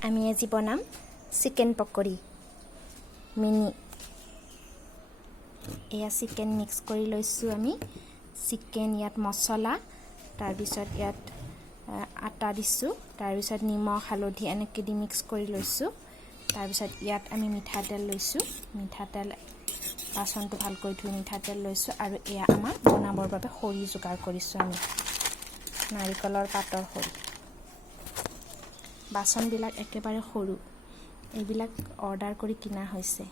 আমি আজি বনাম চিকেন পকৰি মিনি এয়া চিকেন মিক্স কৰি লৈছো আমি চিকেন ইয়াত মছলা তাৰ পিছত ইয়াত আটা দিছো তাৰ পিছত নিমখ হালধি এনেকৈ দি মিক্স কৰি লৈছো তাৰ পিছত ইয়াত আমি মিঠাতেল লৈছো মিঠাতেল বাচনটো ভালকৈ ধুই মিঠাতেল লৈছো আৰু এয়া আমাৰ বনাবৰ বাবে খৰি যোগাৰ কৰিছো আমি নাৰিকলৰ পাতৰ খৰি বাচনবিলাক একেবাৰে সৰু এইবিলাক অৰ্ডাৰ কৰি কিনা হৈছে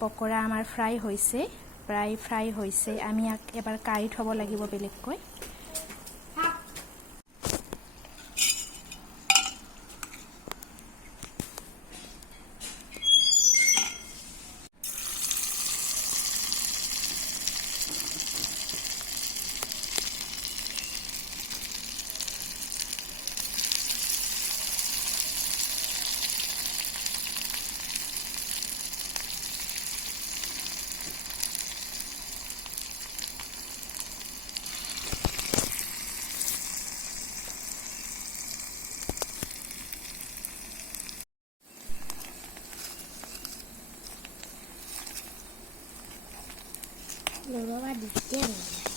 পকৰা আমাৰ ফ্ৰাই হৈছে প্ৰায় ফ্ৰাই হৈছে আমি এবাৰ কাঢ়ি থব লাগিব বেলেগকৈ Luego va diciendo